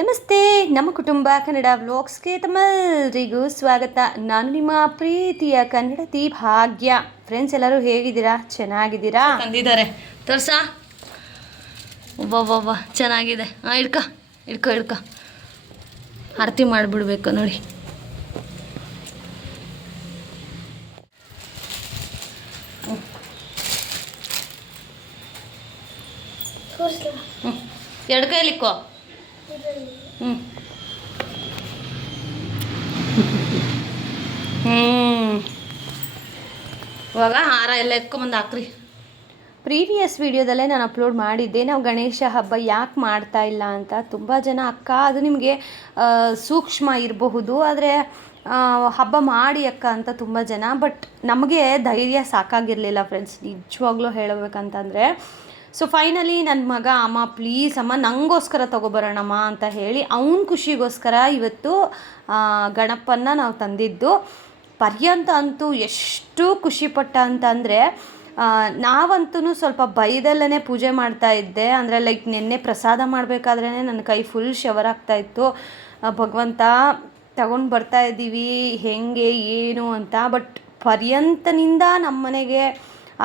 ನಮಸ್ತೆ ನಮ್ಮ ಕುಟುಂಬ ಕನ್ನಡ ವ್ಲಾಗ್ಸ್ಗೆ ತಮ್ಮೆಲ್ಲರಿಗೂ ಸ್ವಾಗತ. ನಾನು ನಿಮ್ಮ ಪ್ರೀತಿಯ ಕನ್ನಡತಿ ಭಾಗ್ಯ. ಫ್ರೆಂಡ್ಸ್ ಎಲ್ಲರೂ ಹೇಗಿದ್ದೀರಾ? ಚೆನ್ನಾಗಿದ್ದೀರಾ? ತಂದಿದ್ದಾರೆ. ತೋರ್ಸ? ಒಬ್ಬೊಬ್ಬ ಚೆನ್ನಾಗಿದೆ. ಹಾಂ ಇಡ್ಕ ಇಡ್ಕೋ ಇಡ್ಕ. ಆರತಿ ಮಾಡಿಬಿಡ್ಬೇಕು ನೋಡಿ. ಎರಡು ಕೈಲಿಕ್ಕೋ ಹ್ಞೂ ಹ್ಞೂ ಇವಾಗ ಹಾರ ಎಲ್ಲ ಎತ್ಕೊಂಬಂದು ಹಾಕ್ರಿ ಪ್ರೀವಿಯಸ್ ವಿಡಿಯೋದಲ್ಲೇ ನಾನು ಅಪ್ಲೋಡ್ ಮಾಡಿದ್ದೆ, ನಾವು ಗಣೇಶ ಹಬ್ಬ ಯಾಕೆ ಮಾಡ್ತಾ ಇಲ್ಲ ಅಂತ. ತುಂಬ ಜನ ಅಕ್ಕ, ಅದು ನಿಮಗೆ ಸೂಕ್ಷ್ಮ ಇರಬಹುದು, ಆದರೆ ಹಬ್ಬ ಮಾಡಿ ಅಕ್ಕ ಅಂತ ತುಂಬ ಜನ. ಬಟ್ ನಮಗೆ ಧೈರ್ಯ ಸಾಕಾಗಿರಲಿಲ್ಲ ಫ್ರೆಂಡ್ಸ್ ನಿಜವಾಗ್ಲೂ ಹೇಳಬೇಕಂತಂದರೆ ಸೊ ಫೈನಲಿ ನನ್ನ ಮಗ, ಅಮ್ಮ ಪ್ಲೀಸ್ ಅಮ್ಮ, ನಂಗೋಸ್ಕರ ತೊಗೊಬರೋಣಮ್ಮ ಅಂತ ಹೇಳಿ ಅವನ ಖುಷಿಗೋಸ್ಕರ ಇವತ್ತು ಗಣಪನ್ನ ನಾವು ತಂದಿದ್ದು. ಪರ್ಯಂತ ಅಂತೂ ಎಷ್ಟು ಖುಷಿಪಟ್ಟ ಅಂತಂದರೆ ನಾವಂತೂ ಸ್ವಲ್ಪ ಭಯದಲ್ಲೇ ಪೂಜೆ ಮಾಡ್ತಾ ಇದ್ದೆ. ಅಂದರೆ ಲೈಕ್ ನಿನ್ನೆ ಪ್ರಸಾದ ಮಾಡಬೇಕಾದ್ರೇ ನನ್ನ ಕೈ ಫುಲ್ ಶವರ್ ಆಗ್ತಾ ಇತ್ತು. ಭಗವಂತ, ತಗೊಂಡು ಬರ್ತಾ ಇದ್ದೀವಿ, ಹೆಂಗೆ, ಏನು ಅಂತ. ಬಟ್ ಪರ್ಯಂತನಿಂದ ನಮ್ಮನೆಗೆ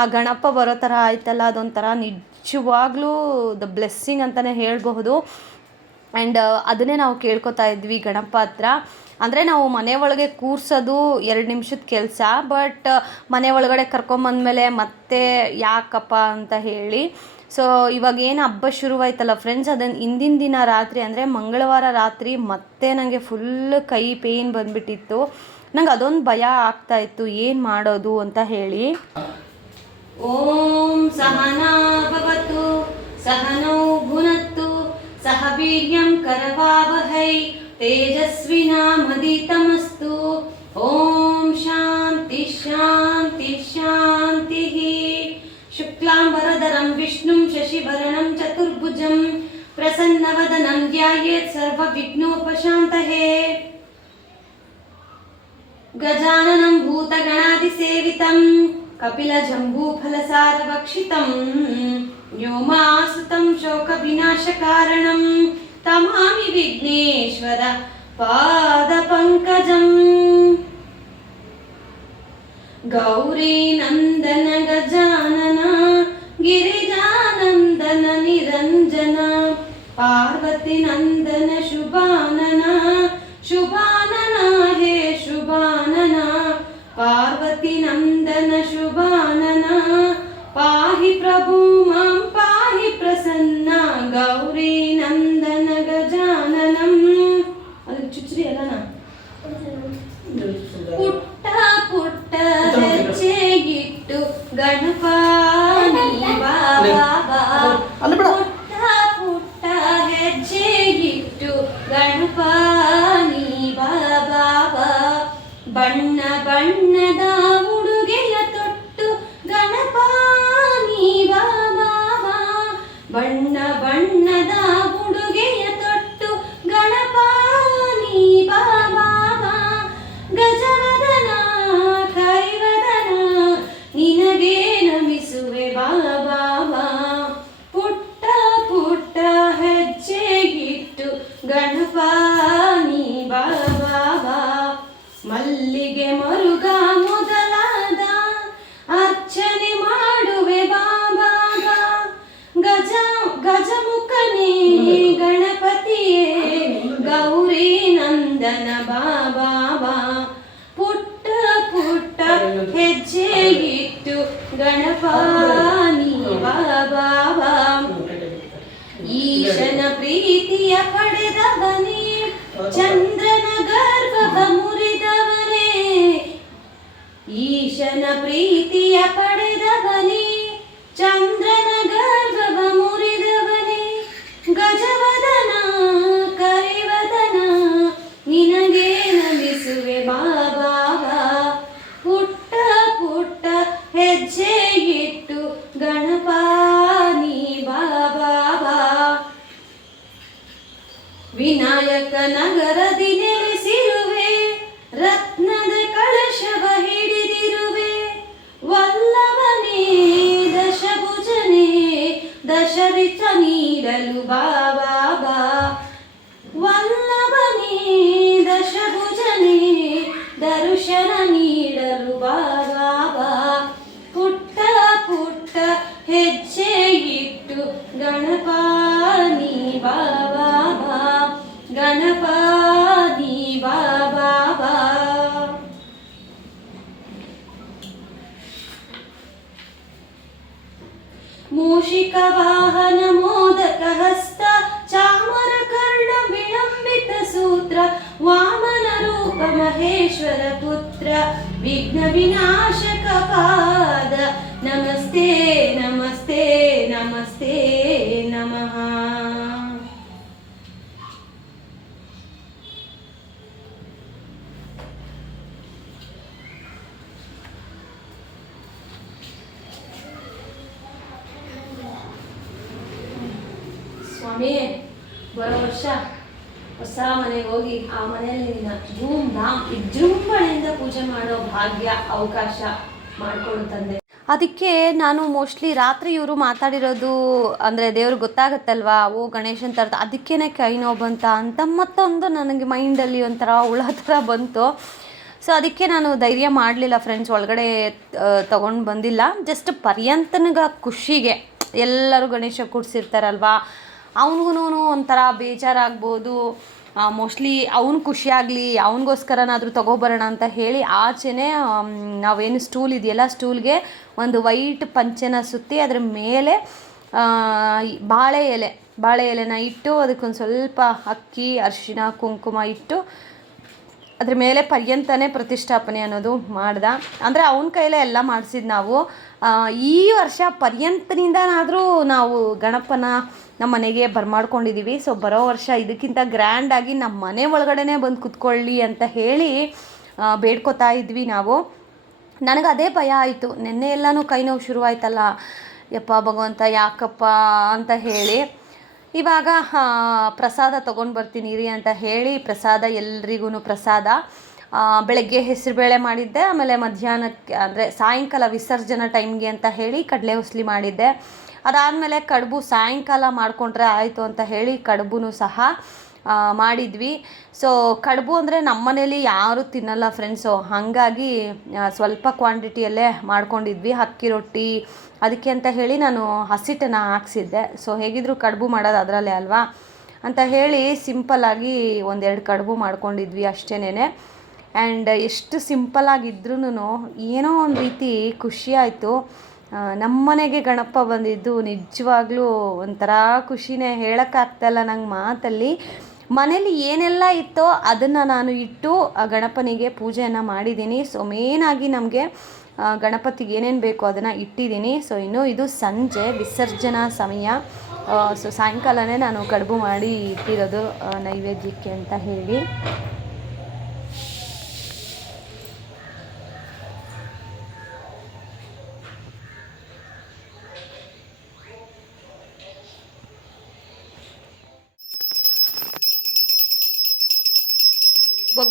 ಆ ಗಣಪ ಬರೋ ಥರ ಆಯ್ತಲ್ಲ, ಅದೊಂಥರ ನಿಜವಾಗ್ಲೂ ದ ಬ್ಲೆಸ್ಸಿಂಗ್ ಅಂತಲೇ ಹೇಳಬಹುದು. ಆ್ಯಂಡ್ ಅದನ್ನೇ ನಾವು ಕೇಳ್ಕೊತಾ ಇದ್ವಿ ಗಣಪ ಹತ್ರ ಅಂದರೆ ನಾವು ಮನೆ ಒಳಗೆ ಕೂರ್ಸೋದು ಎರಡು ನಿಮಿಷದ ಕೆಲಸ ಬಟ್ ಮನೆ ಒಳಗಡೆ ಕರ್ಕೊಂಬಂದ್ಮೇಲೆ ಮತ್ತೆ ಯಾಕಪ್ಪ ಅಂತ ಹೇಳಿ. ಸೊ ಇವಾಗ ಏನು ಹಬ್ಬ ಶುರುವಾಯ್ತಲ್ಲ ಫ್ರೆಂಡ್ಸ್ ಅದನ್ನು ಹಿಂದಿನ ದಿನ ರಾತ್ರಿ, ಅಂದರೆ ಮಂಗಳವಾರ ರಾತ್ರಿ ಮತ್ತೆ ನನಗೆ ಫುಲ್ ಕೈ ಪೇಯ್ನ್ ಬಂದುಬಿಟ್ಟಿತ್ತು. ನಂಗೆ ಅದೊಂದು ಭಯ ಆಗ್ತಾ ಇತ್ತು, ಏನು ಮಾಡೋದು ಅಂತ ಹೇಳಿ. ॐ सहना भवतु सहनौ भुनत्तु सह वीर्यं करवावहै तेजस्विनामदितमस्तु ॐ शान्ति शान्ति शान्तिः शुक्लाम्बरधरं विष्णुं शशिभरणं चतुर्भुजं प्रसन्नवदनं ध्यायेत् सर्वविघ्नोपशान्तहे गजाननं भूतगणादिसेवितम् कपिलजम्बूफलसारभक्षितं व्योमासुतं शोकविनाशकारणं तमामि विघ्नेश्वर पादपङ्कजम् गौरीनन्दन गजानन गिरिजानन्दन निरञ्जन पार्वतीनन्दन शुभानन शुभानन पार्वतीनन्दन शुभानन पाहि प्रभु ನಂದನ ಬಾ ಬಾ ಬಾ. ಪುಟ್ಟ ಪುಟ್ಟ ಹೆಜ್ಜೆ ಇಟ್ಟು ಗಣಪಾನಿ ಬಾಬಾ. ಈಶನ ಪ್ರೀತಿಯ ಪಡೆದವನೇ ಚಂದ್ರನ ಗರ್ಭವ ಮುರಿದವನೇ ಈಶನ ಪ್ರೀತಿಯ ಪಡೆದವನೇ ಚಂದ್ರನ ದರ್ಶನ ನೀಡಲು ಬಾಬಾ ಪುಟ್ಟ ಪುಟ್ಟ ಹೆಜ್ಜೆ ಇಟ್ಟು ಗಣಪಾನಿ ಬಾಬಾ ಗಣಪಾನಿ ಬಾಬಾ ಮೂಷಿಕ ವಾಹನ ಮೋದಕ లోకమహేశ్వర పుత్ర విఘ్న వినాశక ಅವಕಾಶ ಮಾಡಿಕೊಡು ತಂದೆ. ಅದಕ್ಕೆ ನಾನು ಮೋಸ್ಟ್ಲಿ ರಾತ್ರಿ ಇವರು ಮಾತಾಡಿರೋದು ಅಂದರೆ ದೇವ್ರಿಗೆ ಗೊತ್ತಾಗತ್ತಲ್ವಾ? ಓ, ಗಣೇಶನ್ ಥರದ ಅದಕ್ಕೇ ಕೈ ನೋವು ಬಂತ ಅಂತ ಮತ್ತೊಂದು ನನಗೆ ಮೈಂಡಲ್ಲಿ ಒಂಥರ ಹುಳ ಥರ ಬಂತು. ಸೊ ಅದಕ್ಕೆ ನಾನು ಧೈರ್ಯ ಮಾಡಲಿಲ್ಲ ಫ್ರೆಂಡ್ಸ್ ಒಳಗಡೆ ತೊಗೊಂಡು ಬಂದಿಲ್ಲ. ಜಸ್ಟ್ ಪರ್ಯಂತನಿಗೆ ಖುಷಿಗೆ ಎಲ್ಲರೂ ಗಣೇಶ ಕೂಡಿಸಿರ್ತಾರಲ್ವಾ? ಅವನಿಗೂ ಒಂಥರ ಬೇಜಾರಾಗ್ಬೋದು. ಮೋಸ್ಟ್ಲಿ ಅವ್ನು ಖುಷಿಯಾಗಲಿ ಅವನಿಗೋಸ್ಕರನಾದರೂ ತಗೋಬರೋಣ ಅಂತ ಹೇಳಿ ಆಚೆನೇ ನಾವೇನು ಸ್ಟೂಲ್ ಇದೆಯಲ್ಲ ಸ್ಟೂಲ್ಗೆ ಒಂದು ವೈಟ್ ಪಂಚೆನ ಸುತ್ತಿ ಅದ್ರ ಮೇಲೆ ಬಾಳೆ ಎಲೆ, ಬಾಳೆ ಎಲೆನ ಇಟ್ಟು ಅದಕ್ಕೊಂದು ಸ್ವಲ್ಪ ಅಕ್ಕಿ ಅರಿಶಿನ ಕುಂಕುಮ ಇಟ್ಟು ಅದ್ರ ಮೇಲೆ ಪರ್ಯಂತನೇ ಪ್ರತಿಷ್ಠಾಪನೆ ಅನ್ನೋದು ಮಾಡ್ದ. ಅಂದರೆ ಅವನ ಕೈಲೇ ಎಲ್ಲ ಮಾಡಿಸಿದ್ದು ನಾವು. ಈ ವರ್ಷ ಪರ್ಯಂತನಿಂದನಾದರೂ ನಾವು ಗಣಪನ ನಮ್ಮ ಮನೆಗೆ ಬರ್ಮಾಡ್ಕೊಂಡಿದ್ದೀವಿ ಸೊ ಬರೋ ವರ್ಷ ಇದಕ್ಕಿಂತ ಗ್ರ್ಯಾಂಡಾಗಿ ನಮ್ಮ ಮನೆ ಒಳಗಡೆನೇ ಬಂದು ಕುತ್ಕೊಳ್ಳಿ ಅಂತ ಹೇಳಿ ಬೇಡ್ಕೊತಾ ಇದ್ವಿ ನಾವು. ನನಗೆ ಅದೇ ಭಯ ಆಯಿತು. ನಿನ್ನೆ ಎಲ್ಲನೂ ಕೈ ನೋವು ಶುರುವಾಯ್ತಲ್ಲ. ಯಪ್ಪ ಭಗವಂತ, ಯಾಕಪ್ಪ ಅಂತ ಹೇಳಿ. ಇವಾಗ ಪ್ರಸಾದ ತೊಗೊಂಡು ಬರ್ತೀನಿ ರೀ ಅಂತ ಹೇಳಿ ಪ್ರಸಾದ ಎಲ್ರಿಗೂ ಪ್ರಸಾದ. ಬೆಳಗ್ಗೆ ಹೆಸರುಬೇಳೆ ಮಾಡಿದ್ದೆ, ಆಮೇಲೆ ಮಧ್ಯಾಹ್ನಕ್ಕೆ, ಅಂದರೆ ಸಾಯಂಕಾಲ ವಿಸರ್ಜನಾ ಟೈಮ್ಗೆ ಅಂತ ಹೇಳಿ ಕಡಲೆ ಉಸ್ಲಿ ಮಾಡಿದ್ದೆ. ಅದಾದಮೇಲೆ ಕಡುಬು ಸಾಯಂಕಾಲ ಮಾಡಿಕೊಂಡ್ರೆ ಆಯಿತು ಅಂತ ಹೇಳಿ ಕಡುಬು ಸಹ ಮಾಡಿದ್ವಿ. ಸೊ ಕಡುಬು ಅಂದರೆ ನಮ್ಮನೇಲಿ ಯಾರೂ ತಿನ್ನಲ್ಲ ಫ್ರೆಂಡ್ಸು ಹಾಗಾಗಿ ಸ್ವಲ್ಪ ಕ್ವಾಂಟಿಟಿಯಲ್ಲೇ ಮಾಡ್ಕೊಂಡಿದ್ವಿ. ಅಕ್ಕಿ ರೊಟ್ಟಿ, ಅದಕ್ಕೆ ಅಂತ ಹೇಳಿ ನಾನು ಹಸಿಟ್ಟನ್ನು ಹಾಕ್ಸಿದ್ದೆ. ಸೊ ಹೇಗಿದ್ರು ಕಡುಬು ಮಾಡೋದು ಅದರಲ್ಲೇ ಅಲ್ವಾ? ಅಂತ ಹೇಳಿ ಸಿಂಪಲ್ಲಾಗಿ ಒಂದೆರಡು ಕಡುಬು ಮಾಡ್ಕೊಂಡಿದ್ವಿ ಅಷ್ಟೇನೆ ಆ್ಯಂಡ್ ಎಷ್ಟು ಸಿಂಪಲ್ಲಾಗಿದ್ರೂ ಏನೋ ಒಂದು ರೀತಿ ಖುಷಿ ಆಯಿತು. ನಮ್ಮನೆಗೆ ಗಣಪ ಬಂದಿದ್ದು ನಿಜವಾಗ್ಲೂ ಒಂಥರ ಖುಷಿನೇ. ಹೇಳೋಕ್ಕಾಗ್ತಾಯಿಲ್ಲ ನಂಗೆ ಮಾತಲ್ಲಿ. ಮನೇಲಿ ಏನೆಲ್ಲ ಇತ್ತೋ ಅದನ್ನು ನಾನು ಇಟ್ಟು ಗಣಪನಿಗೆ ಪೂಜೆಯನ್ನು ಮಾಡಿದ್ದೀನಿ. ಸೊ ಮೇನಾಗಿ ನಮಗೆ ಗಣಪತಿಗೆ ಏನೇನು ಬೇಕೋ ಅದನ್ನು ಇಟ್ಟಿದ್ದೀನಿ. ಸೊ ಇನ್ನು ಇದು ಸಂಜೆ, ವಿಸರ್ಜನಾ ಸಮಯ. ಸೊ ಸಾಯಂಕಾಲನೇ ನಾನು ಕಡುಬು ಮಾಡಿ ಇಟ್ಟಿರೋದು ನೈವೇದ್ಯಕ್ಕೆ ಅಂತ ಹೇಳಿ.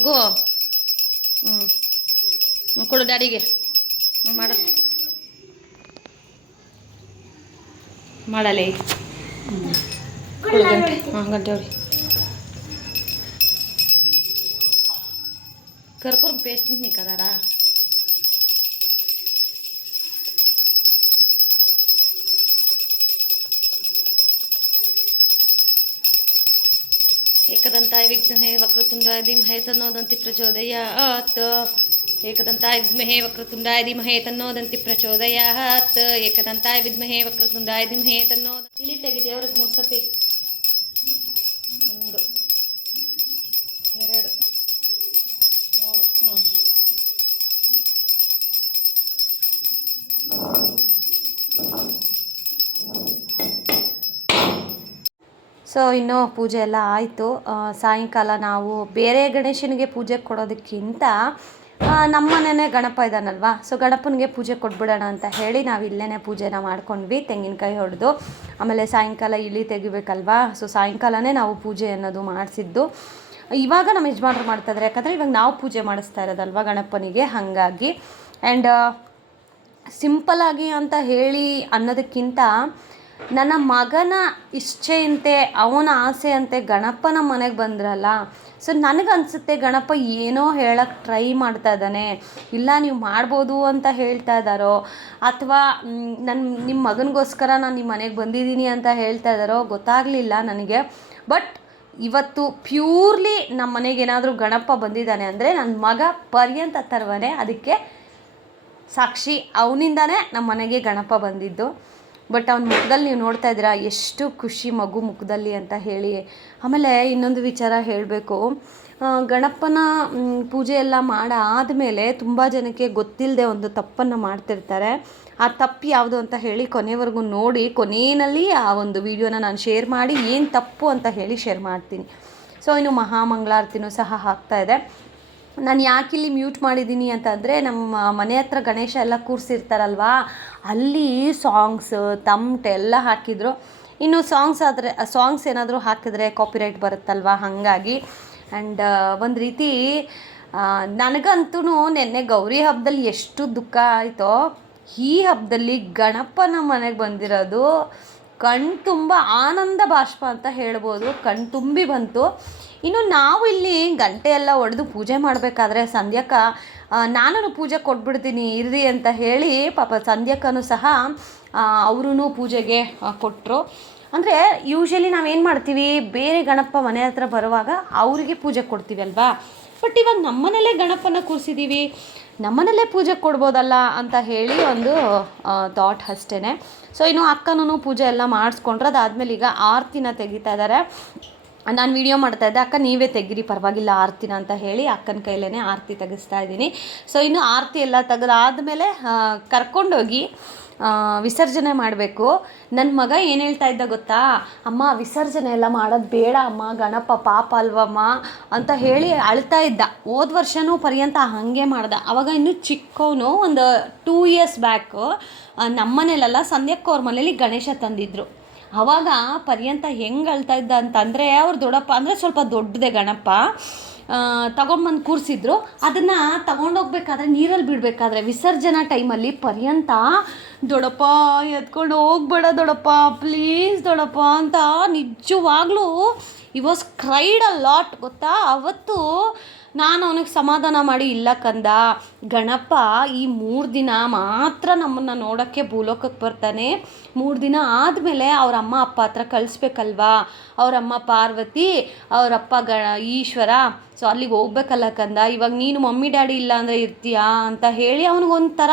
ಬಗ್ಗು ಹ್ಞೂ ಕೊಡು ಡ್ಯಾಡಿಗೆ. ಹ್ಞೂ ಮಾಡು. ಮಾಡಲಿ. ಕೊಡು ಗಂಟೆ. ಹಾಂ ಗಂಟೆ ಅವ್ರಿ ಕರ್ಕೊಂಡು ಪೇಸ್ಟ್ ನೀ ಏಕದಂತಾಯ ವಿಘ್ನಹೇ ವಕ್ರತುಂಡಾಯ ಧೀಮಹೇ ತನ್ನೋದಂತಿ ಪ್ರಚೋದಯಾತ್. ಏಕದಂತಾಯ ವಿದ್ಮಹೇ ವಕ್ರತುಂಡಾಯ ಧೀಮಹೇ ತನ್ನೋದಂತಿ ಪ್ರಚೋದಯಾತ್. ಏಕದಂತಾಯ ವಿದ್ಮಹೇ ವಕ್ರತುಂಡಾಯ ಧೀಮಹೇ ತನ್ನೋದ ಇಳಿ ತೆಗಿ ಅವ್ರಿಗೆ ಮೂರು ಸತಿ ಸೊ ಇನ್ನು ಪೂಜೆ ಎಲ್ಲ ಆಯಿತು. ಸಾಯಂಕಾಲ ನಾವು ಬೇರೆ ಗಣೇಶನಿಗೆ ಪೂಜೆ ಕೊಡೋದಕ್ಕಿಂತ ನಮ್ಮ ಮನೆಯೇ ಗಣಪ ಇದ್ದಾನಲ್ವಾ ಸೊ ಗಣಪನಿಗೆ ಪೂಜೆ ಕೊಟ್ಬಿಡೋಣ ಅಂತ ಹೇಳಿ ನಾವು ಇಲ್ಲೇ ಪೂಜೆನ ಮಾಡ್ಕೊಂಡ್ವಿ, ತೆಂಗಿನಕಾಯಿ ಹೊಡೆದು. ಆಮೇಲೆ ಸಾಯಂಕಾಲ ಇಳಿ ತೆಗಿಬೇಕಲ್ವಾ? ಸೊ ಸಾಯಂಕಾಲನೇ ನಾವು ಪೂಜೆ ಅನ್ನೋದು ಮಾಡಿಸಿದ್ದು. ಇವಾಗ ನಮ್ಮ ಯಜಮಾನ್ರು ಮಾಡ್ತಾಯಿದ್ದಾರೆ ಯಾಕಂದರೆ ಇವಾಗ ನಾವು ಪೂಜೆ ಮಾಡಿಸ್ತಾ ಇರೋದಲ್ವಾ ಗಣಪನಿಗೆ? ಹಾಗಾಗಿ. ಆ್ಯಂಡ್ ಸಿಂಪಲಾಗಿ ಅಂತ ಹೇಳಿ ಅನ್ನೋದಕ್ಕಿಂತ ನನ್ನ ಮಗನ ಇಚ್ಛೆಯಂತೆ, ಅವನ ಆಸೆಯಂತೆ ಗಣಪನ ಮನೆಗೆ ಬಂದ್ರಲ್ಲ ಸೊ ನನಗನ್ಸುತ್ತೆ ಗಣಪ ಏನೋ ಹೇಳಕ್ಕೆ ಟ್ರೈ ಮಾಡ್ತಾ ಇದ್ದಾನೆ. ಇಲ್ಲ, ನೀವು ಮಾಡ್ಬೋದು ಅಂತ ಹೇಳ್ತಾ ಇದ್ದಾರೋ, ಅಥವಾ ನನ್ನ ನಿಮ್ಮ ಮಗನಿಗೋಸ್ಕರ ನಾನು ನಿಮ್ಮ ಮನೆಗೆ ಬಂದಿದ್ದೀನಿ ಅಂತ ಹೇಳ್ತಾ ಇದ್ದಾರೋ ಗೊತ್ತಾಗಲಿಲ್ಲ ನನಗೆ. ಬಟ್ ಇವತ್ತು ಪ್ಯೂರ್ಲಿ ನಮ್ಮ ಮನೆಗೆ ಏನಾದರೂ ಗಣಪ ಬಂದಿದ್ದಾನೆ ಅಂದರೆ ನನ್ನ ಮಗ ಪರ್ಯಂತ ತರುವನೇ, ಅದಕ್ಕೆ ಸಾಕ್ಷಿ ಅವನಿಂದನೇ ನಮ್ಮ ಮನೆಗೆ ಗಣಪ ಬಂದಿದ್ದು. ಬಟ್ ಅವ್ನ ಮುಖದಲ್ಲಿ ನೀವು ನೋಡ್ತಾ ಇದ್ದೀರಾ, ಎಷ್ಟು ಖುಷಿ ಮಗು ಮುಖದಲ್ಲಿ ಅಂತ ಹೇಳಿ. ಆಮೇಲೆ ಇನ್ನೊಂದು ವಿಚಾರ ಹೇಳಬೇಕು. ಗಣಪನ ಪೂಜೆ ಎಲ್ಲ ಮಾಡಾದಮೇಲೆ ತುಂಬ ಜನಕ್ಕೆ ಗೊತ್ತಿಲ್ಲದೆ ಒಂದು ತಪ್ಪನ್ನು ಮಾಡ್ತಿರ್ತಾರೆ. ಆ ತಪ್ಪು ಯಾವುದು ಅಂತ ಹೇಳಿ ಕೊನೆವರೆಗೂ ನೋಡಿ, ಕೊನೆಯಲ್ಲಿ ಆ ಒಂದು ವಿಡಿಯೋನ ನಾನು ಶೇರ್ ಮಾಡಿ, ಏನು ತಪ್ಪು ಅಂತ ಹೇಳಿ ಶೇರ್ ಮಾಡ್ತೀನಿ. ಸೊ ಇನ್ನು ಮಹಾಮಂಗಳಾರತಿನೂ ಸಹ ಆಗ್ತಾ ಇದೆ. ನಾನು ಯಾಕೆ ಇಲ್ಲಿ ಮ್ಯೂಟ್ ಮಾಡಿದ್ದೀನಿ ಅಂತಂದರೆ ನಮ್ಮ ಮನೆ ಹತ್ರ ಗಣೇಶ ಎಲ್ಲ ಕೂರಿಸಿರ್ತಾರಲ್ವಾ, ಅಲ್ಲಿ ಸಾಂಗ್ಸ್ ತಮಟೆ ಎಲ್ಲ ಹಾಕಿದ್ರು. ಇನ್ನು ಸಾಂಗ್ಸ್ ಆದರೆ ಸಾಂಗ್ಸ್ ಏನಾದರೂ ಹಾಕಿದ್ರೆ ಕಾಪಿರೈಟ್ ಬರುತ್ತಲ್ವಾ, ಹಾಗಾಗಿ. ಆ್ಯಂಡ್ ಒಂದು ರೀತಿ ನನಗಂತೂ ನೆನ್ನೆ ಗೌರಿ ಹಬ್ಬದಲ್ಲಿ ಎಷ್ಟು ದುಃಖ ಆಯಿತೋ, ಈ ಹಬ್ಬದಲ್ಲಿ ಗಣಪನ ಮನೆಗೆ ಬಂದಿರೋದು ಕಣ್ ತುಂಬ ಆನಂದ ಬಾಷ್ಪ ಅಂತ ಹೇಳ್ಬೋದು. ಕಣ್ ತುಂಬಿ ಬಂತು. ಇನ್ನು ನಾವು ಇಲ್ಲಿ ಗಂಟೆ ಎಲ್ಲ ಒಡೆದು ಪೂಜೆ ಮಾಡಬೇಕಾದ್ರೆ ಸಂಧ್ಯಕ್ಕ ನಾನು ಪೂಜೆ ಕೊಟ್ಬಿಡ್ತೀನಿ, ಇರ್ರಿ ಅಂತ ಹೇಳಿ ಪಾಪ ಸಂಧ್ಯಕ್ಕನೂ ಸಹ ಅವರು ಪೂಜೆಗೆ ಕೊಟ್ಟರು ಅಂದರೆ ಯೂಶ್ವಲಿ ನಾವೇನು ಮಾಡ್ತೀವಿ, ಬೇರೆ ಗಣಪ ಮನೆ ಹತ್ರ ಬರುವಾಗ ಅವರಿಗೆ ಪೂಜೆ ಕೊಡ್ತೀವಿ ಅಲ್ವಾ? ಬಟ್ ಇವಾಗ ನಮ್ಮನೇಲೇ ಗಣಪನ ಕೂರಿಸಿದ್ದೀವಿ ನಮ್ಮನೇಲೇ ಪೂಜೆ ಕೊಡ್ಬೋದಲ್ಲ ಅಂತ ಹೇಳಿ ಒಂದು ಥಾಟ್ ಅಷ್ಟೇ ಸೊ ಇನ್ನು ಅಕ್ಕನೂ ಪೂಜೆ ಎಲ್ಲ ಮಾಡಿಸ್ಕೊಂಡ್ರೆ. ಅದಾದಮೇಲೆ ಈಗ ಆರತಿನ ತೆಗಿತಾ ಇದ್ದಾರೆ ನಾನು ವಿಡಿಯೋ ಮಾಡ್ತಾ ಇದ್ದೆ, ಅಕ್ಕ, ನೀವೇ ತೆಗೀರಿ ಪರವಾಗಿಲ್ಲ, ಆರತಿನ ಅಂತ ಹೇಳಿ ಅಕ್ಕನ ಕೈಲೇ ಆರತಿ ತೆಗೆಸ್ತಾ ಇದ್ದೀನಿ. ಸೊ ಇನ್ನು ಆರತಿ ಎಲ್ಲ ತೆಗೆದಾದ್ಮೇಲೆ ಕರ್ಕೊಂಡೋಗಿ ವಿಸರ್ಜನೆ ಮಾಡಬೇಕು. ನನ್ನ ಮಗ ಏನು ಹೇಳ್ತಾ ಇದ್ದ ಗೊತ್ತಾ? ಅಮ್ಮ, ವಿಸರ್ಜನೆ ಎಲ್ಲ ಮಾಡೋದು ಬೇಡ ಅಮ್ಮ, ಗಣಪ, ಪಾಪ ಅಲ್ವಮ್ಮ, ಅಂತ ಹೇಳಿ ಅಳ್ತಾ ಇದ್ದ. ಹೋದ ವರ್ಷನೂ ಪರ್ಯಂತ ಹಾಗೆ ಮಾಡ್ದ. ಅವಾಗ ಇನ್ನೂ ಚಿಕ್ಕವನು ಒಂದು ಟೂ ಇಯರ್ಸ್ ಬ್ಯಾಕು ನಮ್ಮನೇಲೆಲ್ಲ ಸಂಧ್ಯಕ್ಕ ಅವ್ರ ಮನೇಲಿ ಗಣೇಶ ತಂದಿದ್ರು. ಅವಾಗ ಪರ್ಯಂತ ಹೆಂಗೆ ಅಳ್ತಾ ಇದ್ದ ಅಂತಂದರೆ ಅವ್ರ ದೊಡ್ಡಪ್ಪ ಅಂದರೆ ಸ್ವಲ್ಪ ದೊಡ್ಡದೇ ಗಣಪ ತಗೊಂಡ್ಬಂದು ಕೂರಿಸಿದ್ರು. ಅದನ್ನು ತಗೊಂಡೋಗ್ಬೇಕಾದ್ರೆ ನೀರಲ್ಲಿ ಬಿಡಬೇಕಾದ್ರೆ ವಿಸರ್ಜನಾ ಟೈಮಲ್ಲಿ ಪರ್ಯಂತ ದೊಡ್ಡಪ್ಪ ಎತ್ಕೊಂಡು ಹೋಗ್ಬೇಡ ದೊಡ್ಡಪ್ಪ, ಪ್ಲೀಸ್ ದೊಡ್ಡಪ್ಪ ಅಂತ ನಿಜವಾಗ್ಲೂ ಈ ವಾಸ್ ಕ್ರೈಡ್ ಅ ಲಾಟ್ ಗೊತ್ತಾ? ಅವತ್ತು ನಾನು ಅವನಿಗೆ ಸಮಾಧಾನ ಮಾಡಿ, ಇಲ್ಲ ಕಂದ, ಗಣಪ ಈ ಮೂರು ದಿನ ಮಾತ್ರ ನಮ್ಮನ್ನು ನೋಡೋಕ್ಕೆ ಭೂಲೋಕಕ್ಕೆ ಬರ್ತಾನೆ. ಮೂರು ದಿನ ಆದಮೇಲೆ ಅವ್ರ ಅಮ್ಮ ಅಪ್ಪ ಹತ್ರ ಕಳಿಸ್ಬೇಕಲ್ವಾ? ಅವರಮ್ಮ ಪಾರ್ವತಿ ಅವರಪ್ಪ ಗ, ಈಶ್ವರ, ಸೊ ಅಲ್ಲಿಗೆ ಹೋಗ್ಬೇಕಲ್ಲ ಕಂದ? ಇವಾಗ ನೀನು ಮಮ್ಮಿ, ಡ್ಯಾಡಿ ಇಲ್ಲ ಅಂದರೆ ಇರ್ತೀಯಾ ಅಂತ ಹೇಳಿ ಅವನಿಗೊಂಥರ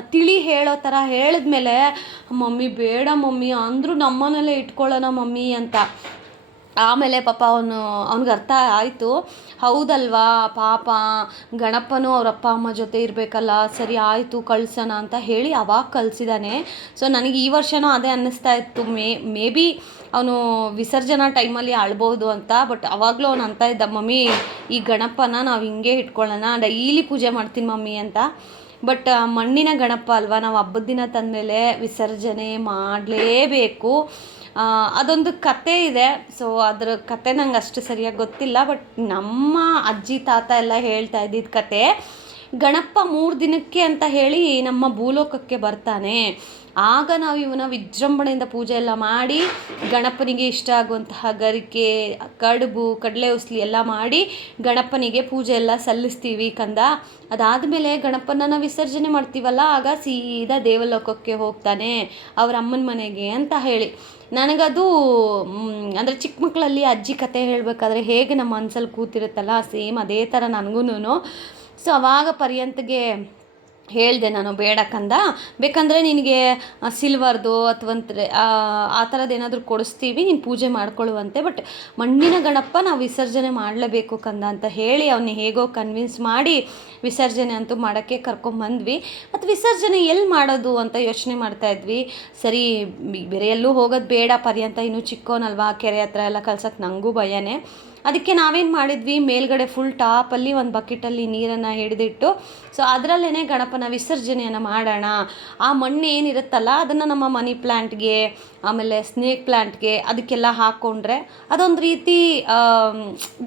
ತಿಳಿ ಹೇಳೋ ಥರ ಹೇಳಿದ್ಮೇಲೆ, ಮಮ್ಮಿ ಬೇಡ ಮಮ್ಮಿ, ಅಂದರೂ ನಮ್ಮನಲ್ಲೇ ಇಟ್ಕೊಳ್ಳೋಣ ಮಮ್ಮಿ ಅಂತ. ಆಮೇಲೆ ಪಾಪ ಅವನು, ಅವ್ನಿಗೆ ಅರ್ಥ ಆಯಿತು. ಹೌದಲ್ವಾ, ಪಾಪ, ಗಣಪನು ಅವ್ರ ಅಪ್ಪ, ಅಮ್ಮ ಜೊತೆ ಇರಬೇಕಲ್ಲ, ಸರಿ ಆಯಿತು, ಕಳ್ಸೋಣ ಅಂತ ಹೇಳಿ ಅವಾಗ ಕಳಿಸಿದಾನೆ. ಸೊ ನನಗೆ ಈ ವರ್ಷನೂ ಅದೇ ಅನ್ನಿಸ್ತಾ ಇತ್ತು. ಮೇ ಮೇ ಬಿ ಅವನು ವಿಸರ್ಜನಾ ಟೈಮಲ್ಲಿ ಅಳ್ಬೋದು ಅಂತ, ಬಟ್ ಅವಾಗಲೂ ಅವನು ಅಂತ ಇದ್ದ, ಮಮ್ಮಿ, ಈ ಗಣಪನ ನಾವು ಹಿಂಗೆ ಇಟ್ಕೊಳ್ಳೋಣ, ಡೈಲಿ ಪೂಜೆ ಮಾಡ್ತೀನಿ ಮಮ್ಮಿ ಅಂತ. ಬಟ್ ಮಣ್ಣಿನ ಗಣಪ ಅಲ್ವಾ, ನಾವು ಹಬ್ಬದ ದಿನ ತಂದಮೇಲೆ ವಿಸರ್ಜನೆ ಮಾಡಲೇಬೇಕು. ಅದೊಂದು ಕತೆ ಇದೆ. ಸೊ ಅದ್ರ ಕತೆ ನಂಗೆ ಅಷ್ಟು ಸರಿಯಾಗಿ ಗೊತ್ತಿಲ್ಲ ಬಟ್ ನಮ್ಮ ಅಜ್ಜಿ, ತಾತ ಎಲ್ಲ ಹೇಳ್ತಾ ಇದ್ದಿದ್ದ ಕತೆ, ಗಣಪ ಮೂರು ದಿನಕ್ಕೆ ಅಂತ ಹೇಳಿ ನಮ್ಮ ಭೂಲೋಕಕ್ಕೆ ಬರ್ತಾನೆ. ಆಗ ನಾವು ಇವನ ವಿಜೃಂಭಣೆಯಿಂದ ಪೂಜೆ ಎಲ್ಲ ಮಾಡಿ, ಗಣಪನಿಗೆ ಇಷ್ಟ ಆಗುವಂತಹ ಗರಿಕೆ, ಕಡುಬು, ಕಡಲೆ ಉಸ್ಲಿ ಎಲ್ಲ ಮಾಡಿ ಗಣಪನಿಗೆ ಪೂಜೆ ಎಲ್ಲ ಸಲ್ಲಿಸ್ತೀವಿ ಕಂದ. ಅದಾದಮೇಲೆ ಗಣಪನನ್ನು ವಿಸರ್ಜನೆ ಮಾಡ್ತೀವಲ್ಲ, ಆಗ ಸೀದಾ ದೇವಲೋಕಕ್ಕೆ ಹೋಗ್ತಾನೆ ಅವರ ಅಮ್ಮನ ಮನೆಗೆ, ಅಂತ ಹೇಳಿ. ನನಗದು ಅಂದರೆ ಚಿಕ್ಕ ಮಕ್ಕಳಲ್ಲಿ ಅಜ್ಜಿ ಕತೆ ಹೇಳಬೇಕಾದ್ರೆ ಹೇಗೆ ನಮ್ಮ ಮನ್ಸಲ್ಲಿ ಕೂತಿರುತ್ತಲ್ಲ, ಸೇಮ್ ಅದೇ ಥರ ನನಗೂ ಸೊ ಅವಾಗ ಪರ್ಯಂತ್ಗೆ ಹೇಳಿದೆ ನಾನು ಬೇಡ ಕಂದ ಬೇಕಂದರೆ ನಿನಗೆ ಸಿಲ್ವರ್ದು ಅಥವಾ ಆ ಥರದ್ದು ಏನಾದರೂ ಕೊಡಿಸ್ತೀವಿ, ನೀನು ಪೂಜೆ ಮಾಡ್ಕೊಳ್ಳುವಂತೆ. ಬಟ್ ಮಣ್ಣಿನ ಗಣಪ ನಾವು ವಿಸರ್ಜನೆ ಮಾಡಲೇಬೇಕು ಕಂದ ಅಂತ ಹೇಳಿ ಅವನ್ನ ಹೇಗೋ ಕನ್ವಿನ್ಸ್ ಮಾಡಿ ವಿಸರ್ಜನೆ ಅಂತೂ ಮಾಡೋಕ್ಕೆ ಕರ್ಕೊಂಬಂದ್ವಿ. ಮತ್ತು ವಿಸರ್ಜನೆ ಎಲ್ಲಿ ಮಾಡೋದು ಅಂತ ಯೋಚನೆ ಮಾಡ್ತಾ ಇದ್ವಿ. ಸರಿ ಬೇರೆ ಎಲ್ಲೂ ಹೋಗೋದು ಬೇಡ, ಪರ್ಯಂತ ಇನ್ನೂ ಚಿಕ್ಕೋನಲ್ವಾ, ಕೆರೆ ಹತ್ರ ಎಲ್ಲ ಕಳ್ಸೋಕ್ಕೆ ನನಗೂ ಭಯನೇ. ಅದಕ್ಕೆ ನಾವೇನು ಮಾಡಿದ್ವಿ, ಮೇಲ್ಗಡೆ ಫುಲ್ ಟಾಪಲ್ಲಿ ಒಂದು ಬಕೆಟಲ್ಲಿ ನೀರನ್ನು ಹಿಡಿದಿಟ್ಟು ಸೊ ಅದರಲ್ಲೇ ಗಣಪನ ವಿಸರ್ಜನೆಯನ್ನು ಮಾಡೋಣ. ಆ ಮಣ್ಣು ಏನಿರುತ್ತಲ್ಲ, ಅದನ್ನು ನಮ್ಮ ಮನಿ ಪ್ಲ್ಯಾಂಟ್ಗೆ ಆಮೇಲೆ ಸ್ನೇಕ್ ಪ್ಲ್ಯಾಂಟ್ಗೆ ಅದಕ್ಕೆಲ್ಲ ಹಾಕ್ಕೊಂಡ್ರೆ ಅದೊಂದು ರೀತಿ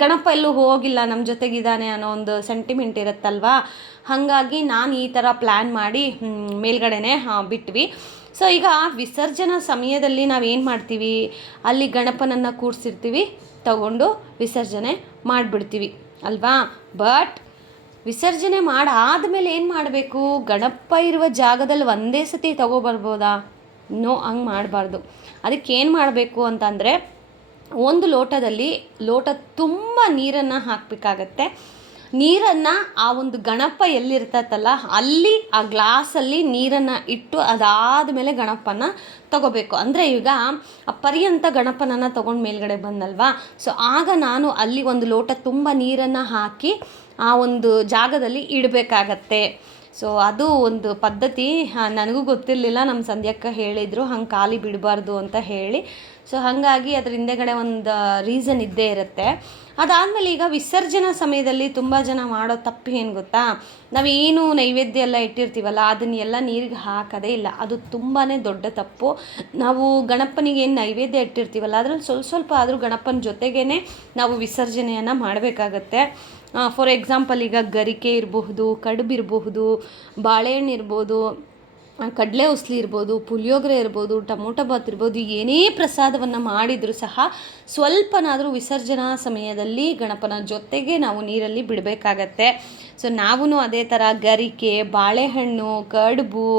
ಗಣಪ ಎಲ್ಲೂ ಹೋಗಿಲ್ಲ ನಮ್ಮ ಜೊತೆಗಿದ್ದಾನೆ ಅನ್ನೋ ಒಂದು ಸೆಂಟಿಮೆಂಟ್ ಇರುತ್ತಲ್ವಾ? ಹಾಗಾಗಿ ನಾನು ಈ ಥರ ಪ್ಲ್ಯಾನ್ ಮಾಡಿ ಮೇಲ್ಗಡೆನೇ ಬಿಟ್ವಿ. ಸೊ ಈಗ ವಿಸರ್ಜನಾ ಸಮಯದಲ್ಲಿ ನಾವೇನು ಮಾಡ್ತೀವಿ? ಅಲ್ಲಿ ಗಣಪನನ್ನು ಕೂರಿಸಿರ್ತೀವಿ. ತಗೊಂಡು ವಿಸರ್ಜನೆ ಮಾಡಿಬಿಡ್ತೀವಿ, ಅಲ್ವಾ? ಬಟ್ ವಿಸರ್ಜನೆ ಮಾಡಾದ್ಮೇಲೆ ಏನು ಮಾಡಬೇಕು? ಗಣಪ ಇರುವ ಜಾಗದಲ್ಲಿ ಒಂದೇ ಸತಿ ತಗೋಬರ್ಬೋದಾ ನೋ ಹಂಗೆ ಮಾಡಬಾರ್ದು. ಅದಕ್ಕೆ ಏನು ಮಾಡಬೇಕು ಅಂತಂದರೆ, ಒಂದು ಲೋಟದಲ್ಲಿ, ಲೋಟ ತುಂಬ ನೀರನ್ನು ಹಾಕಬೇಕಾಗತ್ತೆ. ನೀರನ್ನು ಆ ಒಂದು ಗಣಪ ಎಲ್ಲಿರ್ತೈತಲ್ಲ, ಅಲ್ಲಿ ಆ ಗ್ಲಾಸಲ್ಲಿ ನೀರನ್ನು ಇಟ್ಟು ಅದಾದ ಮೇಲೆ ಗಣಪನ ತಗೋಬೇಕು. ಅಂದರೆ ಈಗ ಆ ಪರ್ಯಂತ ಗಣಪನನ್ನು ತೊಗೊಂಡು ಮೇಲ್ಗಡೆ ಬಂದಲ್ವಾ? ಸೊ ಆಗ ನಾನು ಅಲ್ಲಿ ಒಂದು ಲೋಟ ತುಂಬ ನೀರನ್ನು ಹಾಕಿ ಆ ಒಂದು ಜಾಗದಲ್ಲಿ ಇಡಬೇಕಾಗತ್ತೆ. ಸೊ ಅದು ಒಂದು ಪದ್ಧತಿ ನನಗೂ ಗೊತ್ತಿರಲಿಲ್ಲ. ನಮ್ಮ ಸಂಧ್ಯಕ್ಕ ಹೇಳಿದರು, ಹಂಗೆ ಖಾಲಿ ಬಿಡಬಾರ್ದು ಅಂತ ಹೇಳಿ. ಸೊ ಹಾಗಾಗಿ ಅದ್ರ ಹಿಂದೆಗಡೆ ಒಂದು ರೀಸನ್ ಇದ್ದೇ ಇರುತ್ತೆ. ಅದಾದಮೇಲೆ ಈಗ ವಿಸರ್ಜನಾ ಸಮಯದಲ್ಲಿ ತುಂಬ ಜನ ಮಾಡೋ ತಪ್ಪು ಏನು ಗೊತ್ತಾ? ನಾವೇನು ನೈವೇದ್ಯ ಎಲ್ಲ ಇಟ್ಟಿರ್ತೀವಲ್ಲ, ಅದನ್ನೆಲ್ಲ ನೀರಿಗೆ ಹಾಕೋದೇ ಇಲ್ಲ. ಅದು ತುಂಬಾ ದೊಡ್ಡ ತಪ್ಪು. ನಾವು ಗಣಪನಿಗೆ ಏನು ನೈವೇದ್ಯ ಇಟ್ಟಿರ್ತೀವಲ್ಲ, ಅದರಲ್ಲಿ ಸ್ವಲ್ಪ ಸ್ವಲ್ಪ ಆದರೂ ಗಣಪನ ಜೊತೆಗೇ ನಾವು ವಿಸರ್ಜನೆಯನ್ನು ಮಾಡಬೇಕಾಗತ್ತೆ. ಫಾರ್ ಎಕ್ಸಾಂಪಲ್ ಈಗ ಗರಿಕೆ ಇರಬಹುದು, ಕಡುಬು ಇರಬಹುದು, ಬಾಳೆಹಣ್ಣು ಇರ್ಬೋದು ಕಡಲೆ ಉಸ್ಲಿ ಇರ್ಬೋದು, ಪುಳಿಯೋಗರೆ ಇರ್ಬೋದು, ಟೊಮೊಟೊ ಬಾತ್ ಇರ್ಬೋದು, ಏನೇ ಪ್ರಸಾದವನ್ನು ಮಾಡಿದರೂ ಸಹ ಸ್ವಲ್ಪನಾದರೂ ವಿಸರ್ಜನಾ ಸಮಯದಲ್ಲಿ ಗಣಪನ ಜೊತೆಗೆ ನಾವು ನೀರಲ್ಲಿ ಬಿಡಬೇಕಾಗತ್ತೆ. ಸೊ ನಾವೂ ಅದೇ ಥರ ಗರಿಕೆ, ಬಾಳೆಹಣ್ಣು ಕಡುಬು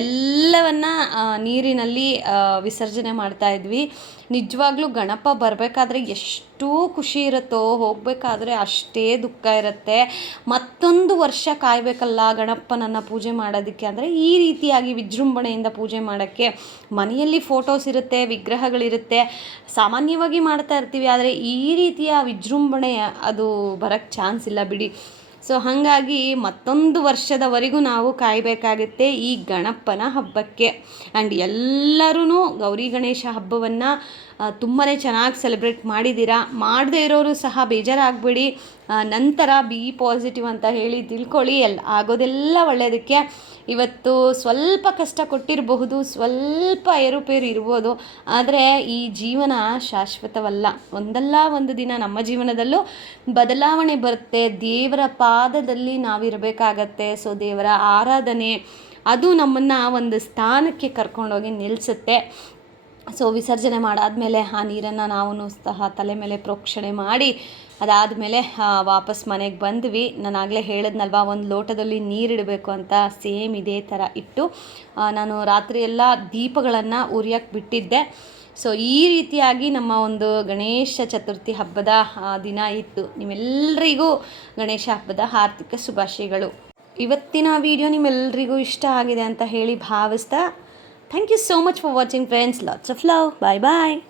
ಎಲ್ಲವನ್ನು ನೀರಿನಲ್ಲಿ ವಿಸರ್ಜನೆ ಮಾಡ್ತಾ ಇದ್ವಿ. ನಿಜವಾಗ್ಲೂ ಗಣಪ ಬರಬೇಕಾದ್ರೆ ಎಷ್ಟು ಖುಷಿ ಇರುತ್ತೋ, ಹೋಗಬೇಕಾದ್ರೆ ಅಷ್ಟೇ ದುಃಖ ಇರುತ್ತೆ. ಮತ್ತೊಂದು ವರ್ಷ ಕಾಯಬೇಕಲ್ಲ ಗಣಪನನ್ನು ಪೂಜೆ ಮಾಡೋದಕ್ಕೆ ಅಂದರೆ ಈ ರೀತಿಯಾಗಿ ವಿಜೃಂಭಣೆಯಿಂದ ಪೂಜೆ ಮಾಡೋಕ್ಕೆ. ಮನೆಯಲ್ಲಿ ಫೋಟೋಸ್ ಇರುತ್ತೆ, ವಿಗ್ರಹಗಳಿರುತ್ತೆ. ಸಾಮಾನ್ಯವಾಗಿ ಮಾಡ್ತಾ ಇರ್ತೀವಿ, ಆದರೆ ಈ ರೀತಿಯ ವಿಜೃಂಭಣೆ ಅದು ಬರೋಕ್ಕೆ ಚಾನ್ಸ್ ಇಲ್ಲ ಬಿಡಿ. ಸೊ ಹಾಗಾಗಿ ಮತ್ತೊಂದು ವರ್ಷದವರೆಗೂ ನಾವು ಕಾಯಬೇಕಾಗುತ್ತೆ ಈ ಗಣಪನ ಹಬ್ಬಕ್ಕೆ. ಆ್ಯಂಡ್ ಎಲ್ಲರೂ ಗೌರಿ ಗಣೇಶ ಹಬ್ಬವನ್ನು ತುಂಬಾ ಚೆನ್ನಾಗಿ ಸೆಲೆಬ್ರೇಟ್ ಮಾಡಿದ್ದೀರಾ ಮಾಡದೇ ಇರೋರು ಸಹ ಬೇಜಾರಾಗಬೇಡಿ. ನಂತರ ಬಿ ಪಾಸಿಟಿವ್ ಅಂತ ಹೇಳಿ ತಿಳ್ಕೊಳ್ಳಿ. ಎಲ್ಲ ಆಗೋದೆಲ್ಲ ಒಳ್ಳೆಯದಕ್ಕೆ ಇವತ್ತು ಸ್ವಲ್ಪ ಕಷ್ಟ ಕೊಟ್ಟಿರಬಹುದು, ಸ್ವಲ್ಪ ಏರುಪೇರು ಇರ್ಬೋದು. ಆದರೆ ಈ ಜೀವನ ಶಾಶ್ವತವಲ್ಲ. ಒಂದಲ್ಲ ಒಂದು ದಿನ ನಮ್ಮ ಜೀವನದಲ್ಲೂ ಬದಲಾವಣೆ ಬರುತ್ತೆ. ದೇವರ ಪಾದದಲ್ಲಿ ನಾವಿರಬೇಕಾಗತ್ತೆ. ಸೊ, ದೇವರ ಆರಾಧನೆ, ಅದು ನಮ್ಮನ್ನು ಒಂದು ಸ್ಥಾನಕ್ಕೆ ಕರ್ಕೊಂಡೋಗಿ ನಿಲ್ಲಿಸುತ್ತೆ ಸೊ ವಿಸರ್ಜನೆ ಮಾಡಾದಮೇಲೆ ಆ ನೀರನ್ನು ನಾವು ಸಹ ತಲೆ ಮೇಲೆ ಪ್ರೋಕ್ಷಣೆ ಮಾಡಿ, ಅದಾದಮೇಲೆ ವಾಪಸ್ ಮನೆಗೆ ಬಂದ್ವಿ. ನಾನು ಆಗಲೇ ಹೇಳಿದ್ನಲ್ವ, ಒಂದು ಲೋಟದಲ್ಲಿ ನೀರಿಡಬೇಕು ಅಂತ ಸೇಮ್ ಇದೇ ಥರ ಇಟ್ಟು ನಾನು ರಾತ್ರಿ ಎಲ್ಲ ದೀಪಗಳನ್ನು ಉರಿಯಕ್ಕೆ ಬಿಟ್ಟಿದ್ದೆ. ಸೊ ಈ ರೀತಿಯಾಗಿ ನಮ್ಮ ಒಂದು ಗಣೇಶ ಚತುರ್ಥಿ ಹಬ್ಬದ ದಿನ ಇತ್ತು. ನಿಮ್ಮೆಲ್ಲರಿಗೂ ಗಣೇಶ ಹಬ್ಬದ ಆರ್ಥಿಕ ಶುಭಾಶಯಗಳು. ಇವತ್ತಿನ ವಿಡಿಯೋ ನಿಮ್ಮೆಲ್ಲರಿಗೂ ಇಷ್ಟ ಆಗಿದೆ ಅಂತ ಹೇಳಿ ಭಾವಿಸ್ತಾ Thank you so much for watching friends. Lots of love. Bye bye.